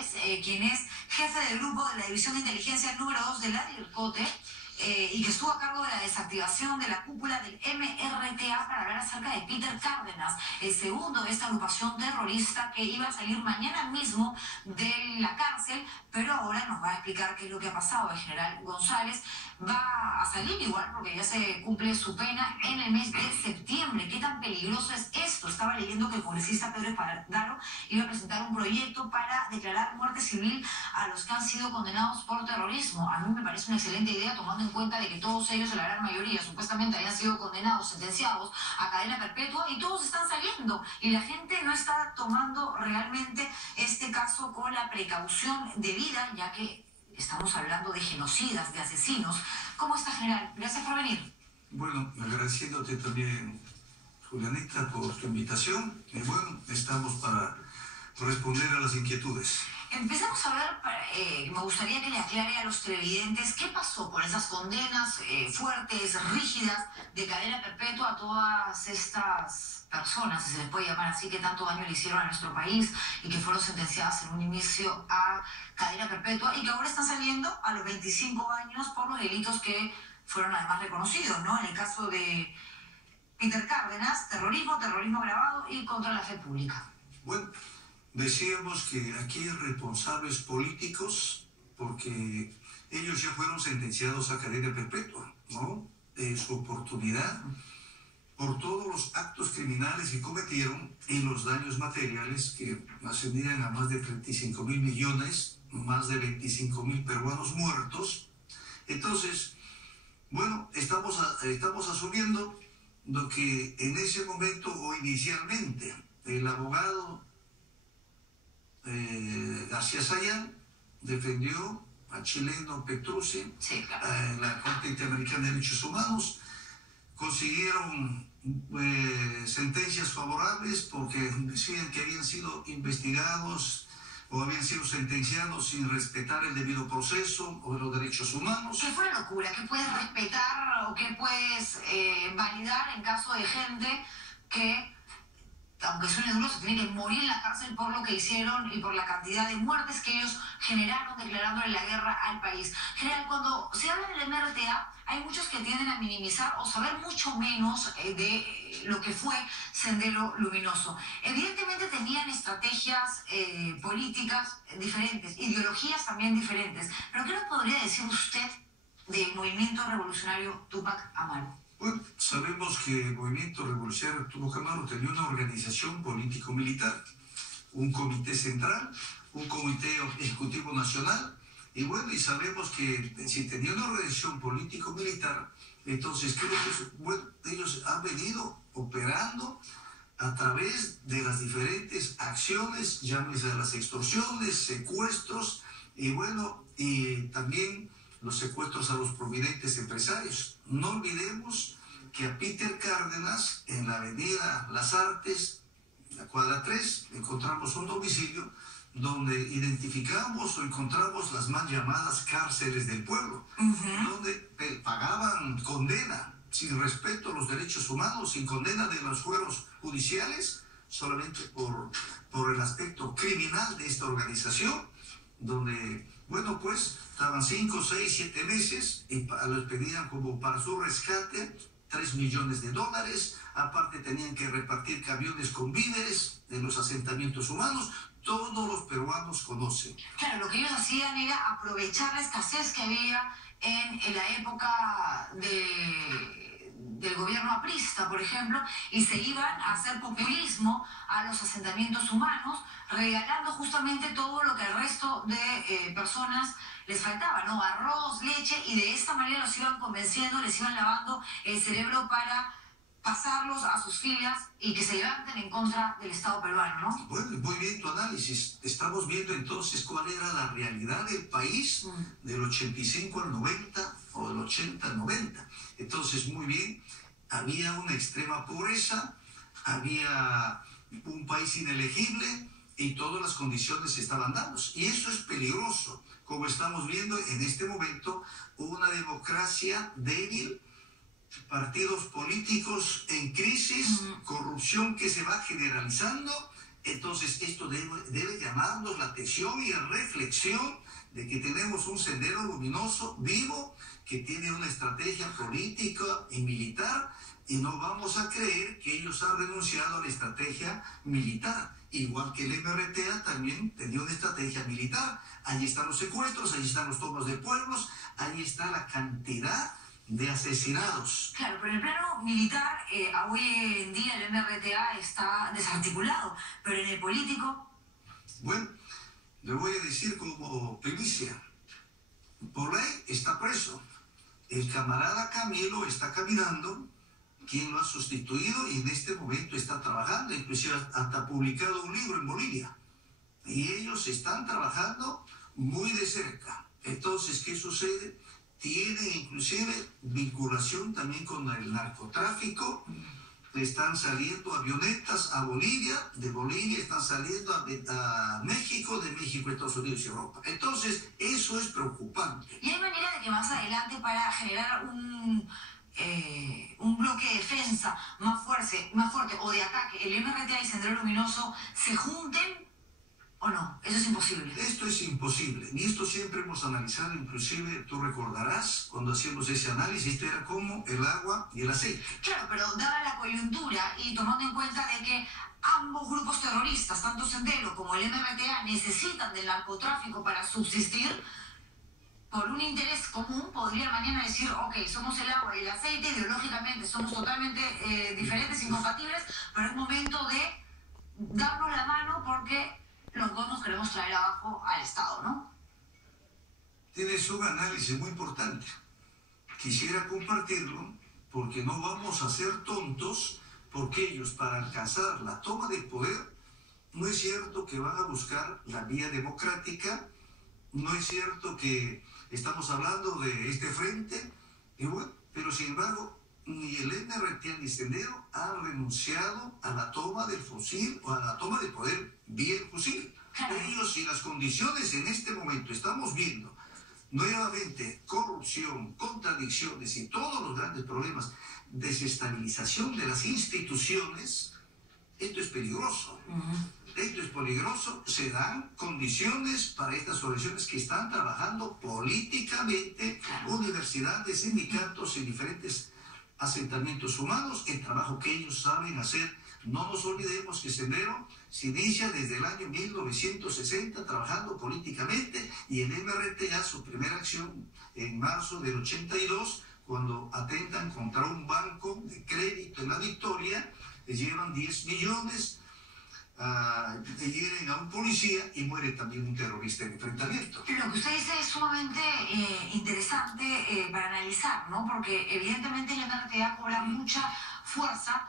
González, quien es jefe del grupo de la División de Inteligencia número 2 del DIRCOTE, y que estuvo a cargo de la desactivación de la cúpula del MRTA para hablar acerca de Peter Cárdenas, el segundo de esta agrupación terrorista que iba a salir mañana mismo de la cárcel, pero ahora nos va a explicar qué es lo que ha pasado. El general González va a salir igual porque ya se cumple su pena en el mes de septiembre. ¿Qué tan peligroso es esto? Estaba leyendo que el congresista Pedro Espadaro iba a presentar un proyecto para declarar muerte civil a los que han sido condenados por terrorismo. A mí me parece una excelente idea, tomando en cuenta de que todos ellos, la gran mayoría, supuestamente habían sido condenados, sentenciados a cadena perpetua, y todos están saliendo, y la gente no está tomando realmente este caso con la precaución debida, ya que estamos hablando de genocidas, de asesinos. ¿Cómo está, general? Gracias por venir. Bueno, agradeciéndote también, Julianita, por tu invitación. Y bueno, estamos para responder a las inquietudes. Empezamos a ver, me gustaría que le aclare a los televidentes qué pasó con esas condenas fuertes, rígidas, de cadena perpetua a todas estas personas, si se les puede llamar así, que tanto daño le hicieron a nuestro país y que fueron sentenciadas en un inicio a cadena perpetua y que ahora están saliendo a los 25 años por los delitos que fueron además reconocidos, ¿no? En el caso de Peter Cárdenas, terrorismo, terrorismo agravado y contra la fe pública. Bueno, decíamos que aquí hay responsables políticos porque ellos ya fueron sentenciados a cadena perpetua, ¿no? Su oportunidad por todos los actos criminales que cometieron y los daños materiales que ascendían a más de 35.000 millones, más de 25.000 peruanos muertos. Entonces, bueno, estamos asumiendo lo que en ese momento o inicialmente el abogado García Sayán defendió al chileno Petrucci, sí, claro, en la Corte Interamericana de Derechos Humanos. Consiguieron sentencias favorables porque decían que habían sido investigados o habían sido sentenciados sin respetar el debido proceso o los derechos humanos. ¿Qué fue la locura? ¿Qué puedes respetar o qué puedes validar en caso de gente que, aunque suene duro, se tiene que morir en la cárcel por lo que hicieron y por la cantidad de muertes que ellos generaron declarándole la guerra al país? General, cuando se habla del MRTA, hay muchos que tienden a minimizar o saber mucho menos de lo que fue Sendero Luminoso. Evidentemente tenían estrategias políticas diferentes, ideologías también diferentes. ¿Pero qué nos podría decir usted del movimiento revolucionario Túpac Amaru? Bueno, sabemos que el movimiento revolucionario Túpac Amaru tenía una organización político-militar, un comité central, un comité ejecutivo nacional, y bueno, y sabemos que si tenía una organización político-militar, entonces creo que bueno, ellos han venido operando a través de las diferentes acciones, llámese las extorsiones, secuestros, y bueno, y también los secuestros a los prominentes empresarios. No olvidemos que a Peter Cárdenas, en la avenida Las Artes, la cuadra 3, encontramos un domicilio donde identificamos o encontramos las mal llamadas cárceles del pueblo, donde pagaban condena sin respeto a los derechos humanos, sin condena de los fueros judiciales, solamente por el aspecto criminal de esta organización, donde, bueno, pues estaban 5, 6, 7 meses y los pedían como para su rescate $3 millones, aparte tenían que repartir camiones con víveres en los asentamientos humanos. Todos los peruanos conocen. Claro, lo que ellos hacían era aprovechar la escasez que había en la época del gobierno aprista, por ejemplo, y se iban a hacer populismo a los asentamientos humanos, regalando justamente todo lo que al resto de personas les faltaba, ¿no? Arroz, leche, y de esta manera los iban convenciendo, les iban lavando el cerebro para pasarlos a sus filas y que se levanten en contra del Estado peruano, ¿no? Bueno, muy bien tu análisis. Estamos viendo entonces cuál era la realidad del país del 85 al 90 o del 80 al 90. Entonces, muy bien, había una extrema pobreza, había un país inelegible y todas las condiciones se estaban dando. Y eso es peligroso, como estamos viendo en este momento, una democracia débil, partidos políticos en crisis, corrupción que se va generalizando Entonces esto debe llamarnos la atención y reflexión de que tenemos un sendero luminoso vivo que tiene una estrategia política y militar, y no vamos a creer que ellos han renunciado a la estrategia militar. Igual que el MRTA también tenía una estrategia militar. Allí están los secuestros, allí están los tomas de pueblos, allí está la cantidad de asesinados. Claro, pero en el plano militar, hoy en día el MRTA está desarticulado, pero en el político... Bueno, le voy a decir como primicia, por ley está preso. El camarada Camilo está caminando, quien lo ha sustituido y en este momento está trabajando, inclusive hasta publicado un libro en Bolivia. Y ellos están trabajando muy de cerca. Entonces, ¿qué sucede? Tienen inclusive vinculación también con el narcotráfico. Están saliendo avionetas a Bolivia, de Bolivia están saliendo a México, de México a Estados Unidos y Europa. Entonces, eso es preocupante. ¿Y hay manera de que más adelante, para generar un bloque de defensa más fuerte o de ataque, el MRTA y Sendero Luminoso se junten o no? Eso es imposible. Esto es imposible. Y esto siempre hemos analizado, inclusive tú recordarás cuando hacíamos ese análisis, esto era como el agua y el aceite. Claro, pero dada la coyuntura y tomando en cuenta de que ambos grupos terroristas, tanto Sendero como el MRTA, necesitan del narcotráfico para subsistir, por un interés común podría mañana decir, ok, somos el agua y el aceite, ideológicamente somos totalmente diferentes, incompatibles, pero es momento de darnos la mano porque los dos nos queremos traer abajo al Estado, ¿no? Tienes un análisis muy importante. Quisiera compartirlo porque no vamos a ser tontos, porque ellos, para alcanzar la toma del poder, no es cierto que van a buscar la vía democrática, no es cierto que estamos hablando de este frente, y bueno, pero sin embargo, ni el MRTA ni Sendero han renunciado a la toma del fusil o a la toma del poder vía el fusil. Ellos, y las condiciones en este momento estamos viendo nuevamente corrupción, contradicciones y todos los grandes problemas, desestabilización de las instituciones, esto es peligroso. Esto es peligroso. Se dan condiciones para estas organizaciones que están trabajando políticamente, universidades, sindicatos y diferentes asentamientos humanos, el trabajo que ellos saben hacer. No nos olvidemos que Sendero se inicia desde el año 1960 trabajando políticamente, y el MRTA su primera acción en marzo del 82, cuando atentan contra un banco de crédito en La Victoria, les llevan 10 millones, hieren a un policía y muere también un terrorista en enfrentamiento. Lo que usted dice es sumamente interesante para analizar, ¿no? Porque evidentemente el MRTA cobra mucha fuerza,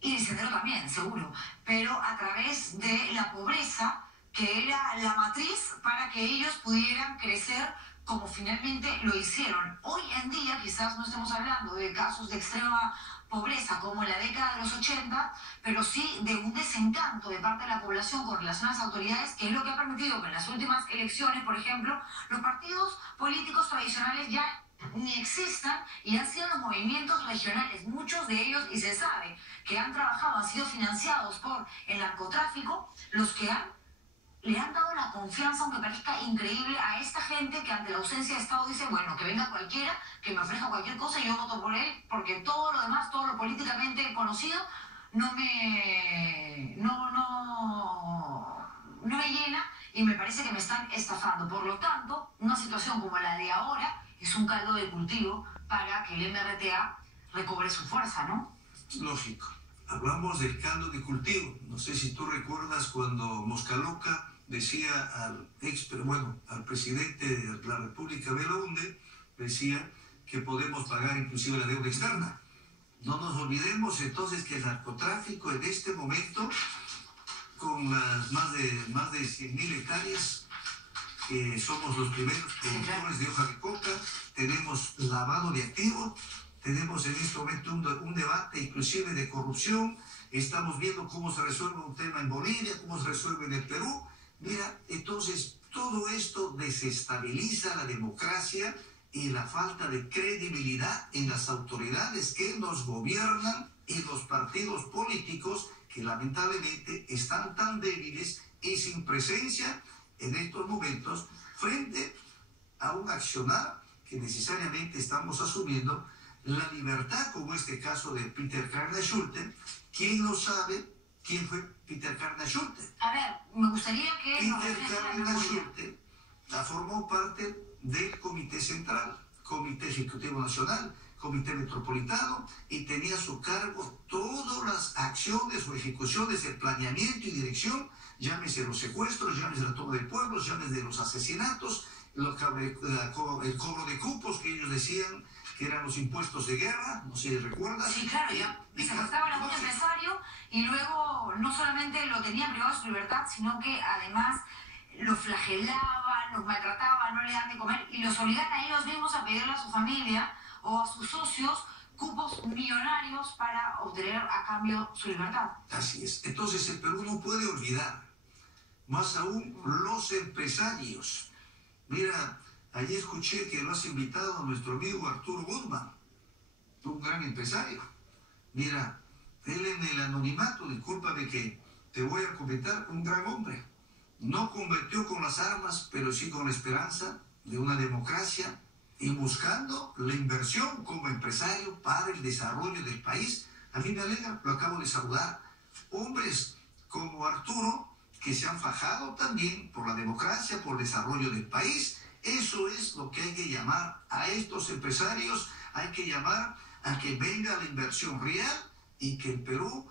y el Sendero también, seguro, pero a través de la pobreza, que era la matriz para que ellos pudieran crecer como finalmente lo hicieron. Hoy en día quizás no estemos hablando de casos de extrema pobreza como en la década de los 80, pero sí de un desencanto de parte de la población con relación a las autoridades, que es lo que ha permitido que en las últimas elecciones, por ejemplo, los partidos políticos tradicionales ya ni existan y han sido los movimientos regionales, muchos de ellos, y se sabe que han trabajado, han sido financiados por el narcotráfico, los que le han dado la confianza, aunque parezca increíble, a esta gente que ante la ausencia de Estado dice, bueno, que venga cualquiera, que me ofrezca cualquier cosa y yo voto por él, porque todo lo demás, todo lo políticamente conocido, no me llena y me parece que me están estafando. Por lo tanto, una situación como la de ahora es un caldo de cultivo para que el MRTA recobre su fuerza, ¿no? Lógico. Hablamos del caldo de cultivo. No sé si tú recuerdas cuando Moscaloca decía al presidente de la República, Belaúnde, decía que podemos pagar inclusive la deuda externa. No nos olvidemos entonces que el narcotráfico en este momento, con las más de 100.000 hectáreas, que somos los primeros productores de hoja de coca, tenemos lavado de activos, tenemos en este momento un debate inclusive de corrupción, estamos viendo cómo se resuelve un tema en Bolivia, cómo se resuelve en el Perú. Mira, entonces todo esto desestabiliza la democracia y la falta de credibilidad en las autoridades que nos gobiernan y los partidos políticos que lamentablemente están tan débiles y sin presencia en estos momentos frente a un accionar que necesariamente estamos asumiendo, la libertad, como este caso de Peter Carney-Schulte. ¿Quién no sabe quién fue Peter Carney-Schulte? A ver, me gustaría que... Peter Carney-Schulte formó parte del Comité Central, Comité Ejecutivo Nacional, Comité Metropolitano, y tenía a su cargo todas las acciones o ejecuciones de planeamiento y dirección, llámese los secuestros, llámese la toma de pueblos, llámese los asesinatos, el cobro de cupos que ellos decían que eran los impuestos de guerra, no sé si recuerdas. Sí, claro, ya secuestraban a un empresario y luego no solamente lo tenían privado de su libertad, sino que además los flagelaban, los maltrataban, no le daban de comer y los obligaban a ellos mismos a pedirle a su familia o a sus socios cupos millonarios para obtener a cambio su libertad. Así es. Entonces el Perú no puede olvidar, más aún los empresarios. Mira, allí escuché que lo has invitado a nuestro amigo Arturo Guzmán, un gran empresario. Mira, él en el anonimato, discúlpame que te voy a comentar, un gran hombre. No combatió con las armas, pero sí con la esperanza de una democracia y buscando la inversión como empresario para el desarrollo del país. A mí me alegra, lo acabo de saludar, hombres como Arturo, que se han fajado también por la democracia, por el desarrollo del país. Eso es lo que hay que llamar a estos empresarios, hay que llamar a que venga la inversión real y que el Perú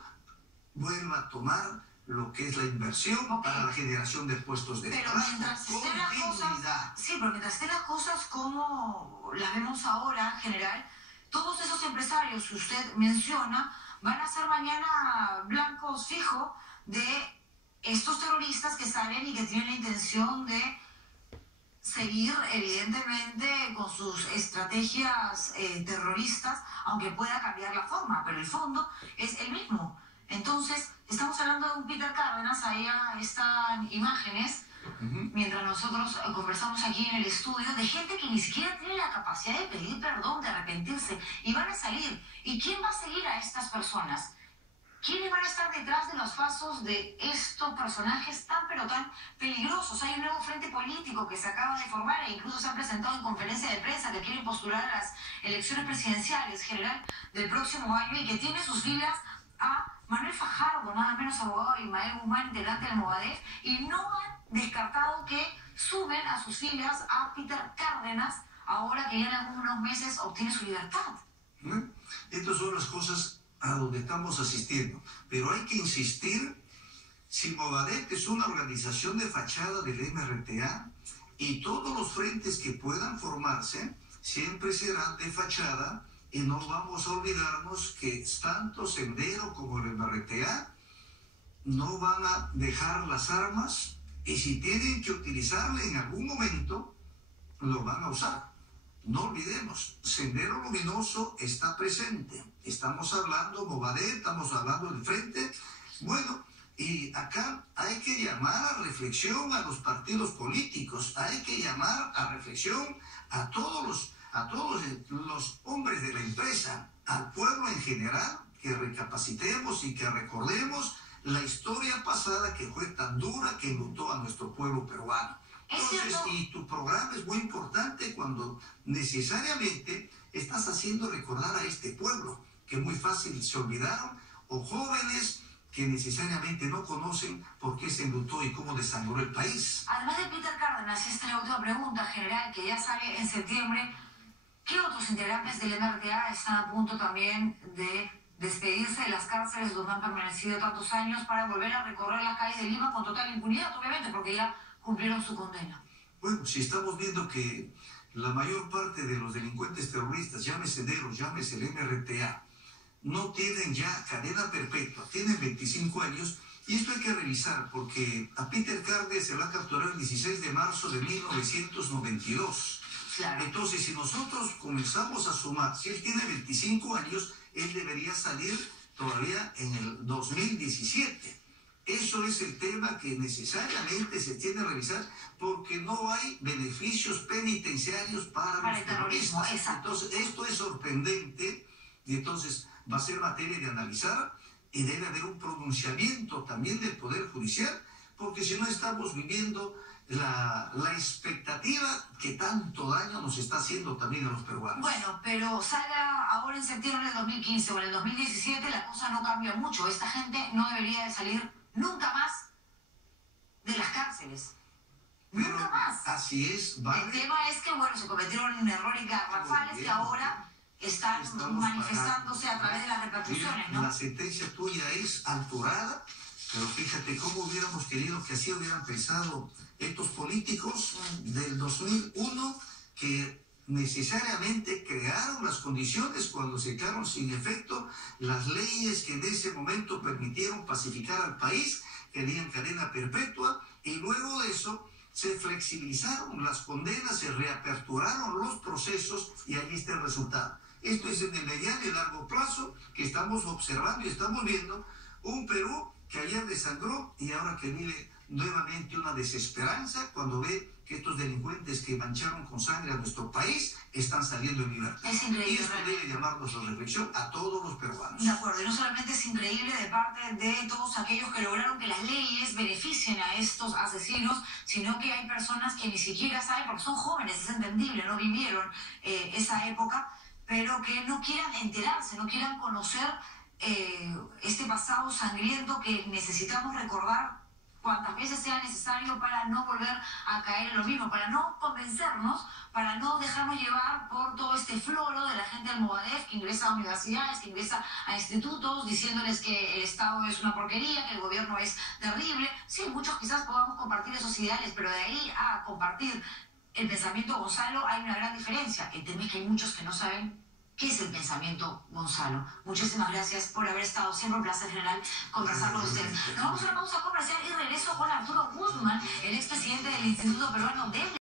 vuelva a tomar lo que es la inversión para la generación de puestos de trabajo. Mientras estén las cosas, sí, pero mientras estén las cosas como las vemos ahora, en general, todos esos empresarios que usted menciona van a ser mañana blancos fijos de estos terroristas que salen y que tienen la intención de seguir evidentemente con sus estrategias terroristas, aunque pueda cambiar la forma, pero el fondo es el mismo. Entonces, estamos hablando de un Peter Cárdenas, ahí están imágenes, mientras nosotros conversamos aquí en el estudio, de gente que ni siquiera tiene la capacidad de pedir perdón, de arrepentirse, y van a salir. ¿Y quién va a seguir a estas personas? ¿Quiénes van a estar detrás de los pasos de estos personajes tan pero tan peligrosos? Hay un nuevo frente político que se acaba de formar e incluso se han presentado en conferencia de prensa que quieren postular a las elecciones presidenciales general del próximo año y que tiene sus filas a Manuel Fajardo, nada menos abogado de Ismael Guzmán, integrante del Movadef, y no han descartado que suben a sus filas a Peter Cárdenas, ahora que ya en algunos meses obtiene su libertad. Estas son las cosas a donde estamos asistiendo, pero hay que insistir. Si Movadef es una organización de fachada del MRTA y todos los frentes que puedan formarse siempre serán de fachada, y no vamos a olvidarnos que tanto Sendero como el MRTA no van a dejar las armas y si tienen que utilizarle en algún momento lo van a usar. No olvidemos, Sendero Luminoso está presente. Estamos hablando Movadef, estamos hablando del frente. Bueno, y acá hay que llamar a reflexión a los partidos políticos, hay que llamar a reflexión a todos los hombres de la empresa, al pueblo en general, que recapacitemos y que recordemos la historia pasada que fue tan dura que enlutó a nuestro pueblo peruano. Entonces, y tu programa es muy importante cuando necesariamente estás haciendo recordar a este pueblo, que muy fácil se olvidaron, o jóvenes que necesariamente no conocen por qué se enlutó y cómo desangró el país. Además de Peter Cárdenas, esta es la última pregunta general que ya sale en septiembre. ¿Qué otros integrantes del MRTA están a punto también de despedirse de las cárceles donde han permanecido tantos años para volver a recorrer las calles de Lima con total impunidad, obviamente, porque ya cumplieron su condena? Bueno, si estamos viendo que la mayor parte de los delincuentes terroristas, llámese Sendero, llámese el MRTA, no tienen ya cadena perpetua, tienen 25 años, y esto hay que revisar, porque a Peter Cárdenas se la capturó el 16 de marzo de 1992. Claro. Entonces, si nosotros comenzamos a sumar, si él tiene 25 años, él debería salir todavía en el 2017. Eso es el tema que necesariamente se tiene que revisar, porque no hay beneficios penitenciarios para los terroristas. Exacto. Entonces, esto es sorprendente, y entonces va a ser materia de analizar, y debe haber un pronunciamiento también del Poder Judicial, porque si no estamos viviendo la expectativa que tanto daño nos está haciendo también a los peruanos. Bueno, pero salga ahora en septiembre del 2015 o en el 2017, la cosa no cambia mucho. Esta gente no debería de salir nunca más de las cárceles. Pero nunca más. Así es, ¿vale? El tema es que, bueno, se cometieron errores garrafales que ahora están manifestándose a través de las repercusiones, ¿no? La sentencia tuya es alturada, pero fíjate cómo hubiéramos querido que así hubieran pensado estos políticos del 2001 que necesariamente crearon las condiciones cuando se quedaron sin efecto las leyes que en ese momento permitieron pacificar al país, querían cadena perpetua, y luego de eso se flexibilizaron las condenas, se reaperturaron los procesos y ahí está el resultado. Esto es en el mediano y largo plazo que estamos observando y estamos viendo un Perú que ayer desangró y ahora que vive nuevamente una desesperanza cuando ve que estos delincuentes que mancharon con sangre a nuestro país están saliendo en libertad. Es increíble. Y esto debe llamarnos a reflexión a todos los peruanos. De acuerdo, y no solamente es increíble de parte de todos aquellos que lograron que las leyes beneficien a estos asesinos, sino que hay personas que ni siquiera saben, porque son jóvenes, es entendible, no vivieron esa época, pero que no quieran enterarse, no quieran conocer este pasado sangriento que necesitamos recordar cuantas veces sea necesario para no volver a caer en lo mismo, para no convencernos, para no dejarnos llevar por todo este floro de la gente del Movadef que ingresa a universidades, que ingresa a institutos, diciéndoles que el Estado es una porquería, que el gobierno es terrible. Sí, muchos quizás podamos compartir esos ideales, pero de ahí a compartir el pensamiento Gonzalo hay una gran diferencia. El tema es que hay muchos que no saben qué es el pensamiento Gonzalo. Muchísimas gracias por haber estado. Siempre un placer, general, conversar con usted. Nos vamos a una pausa comercial y regreso con Arturo Guzmán, el expresidente del Instituto Peruano del